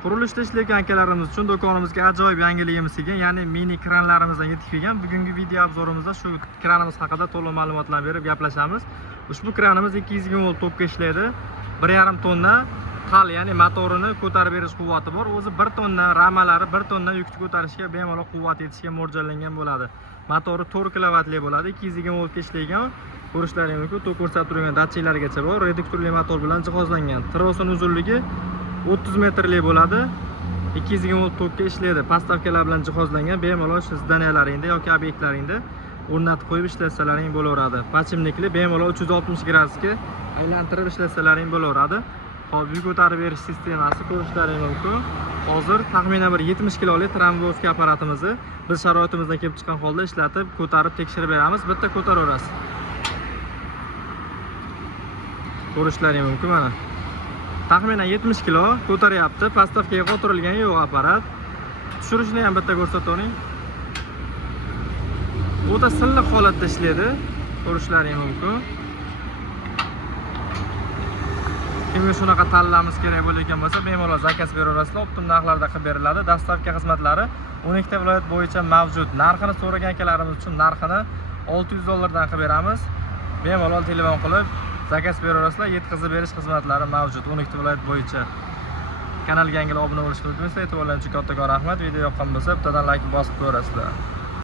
Qurilishda ishlayotgan akalarimiz uchun do'konimizga ajoyib yangiligimiz kelgan, ya'ni mini kranlarimizdan yetib kelgan. Bugungi video obzorimizda shu kranimiz haqida to'liq ma'lumotlar berib gaplashamiz. Ushbu kranimiz 220 volt tokka ishlaydi. 1,5 tonna hal, ya'ni motorini ko'tarib berish quvvati bor. O'zi 1 tonna ramalari 1 tonna yukni ko'tarishga bemalol quvvat yetishga mo'ljallangan bo'ladi. Motori 4 kilovatli bo'ladi, 220 voltga ishlaygan. Ko'rishlaringiz mumkin, to'q ko'rsatib turgan datchiklargacha bor. Reduktorli motor bilan jihozlangan. Trosning uzunligi 30 metrlik bo'ladi. 220 volt tokka ishlaydi. Postavkalar bilan jihozlangan. Bemalol siz zdaniyalaringda yoki obyektlaringda o'rnatib qo'yib ishlatsalaring bo'laveradi. Pachimlikli, bemalol 360 gradusga aylantirib ishlatsalaring bo'laveradi. Hop, yuk ko'tarib berish sistemasi ko'rishlaringiz mumkin. Hozir taxminan bir 70 kilolik tramvovskiy apparatimizni biz sharoitimizdan kelib chiqqan holda ishlatib, ko'tarib tekshirib beramiz. Bitta ko'taraverasiz. Ko'rishlaringiz mumkin mana. Taxminan 70 kilo ko'taryapti. Postavkaga qo'tirilgan yo'q apparat. Tushirishni ham bitta ko'rsatavering. O'ta silliq holatda ishlaydi. Ko'rishlaringiz mumkin. Kimga shunaqa tanlamiz kerak bo'lgan bo'lsa, bemalol zakaz beraverasizlar. Optim narxlarda qilib beriladi. Dastavka xizmatlari 12 ta viloyat bo'yicha mavjud. Narxini so'ragan akalarimiz uchun narxini $600 dan qilib beramiz. Bemalol telefon qilib zakaz beraverasizlar. Yetkazib berish xizmatlari mavjud 12 ta viloyat bo'yicha. Kanalga yangi obuna bo'lishni unutmanglar. E'tiborlaringiz uchun kattakon rahmat. Video yoqqan bo'lsa, bittadan like bosib ko'rasizlar.